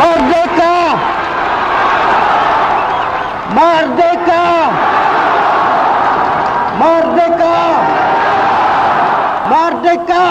Merdeka! Merdeka! Merdeka! Merdeka!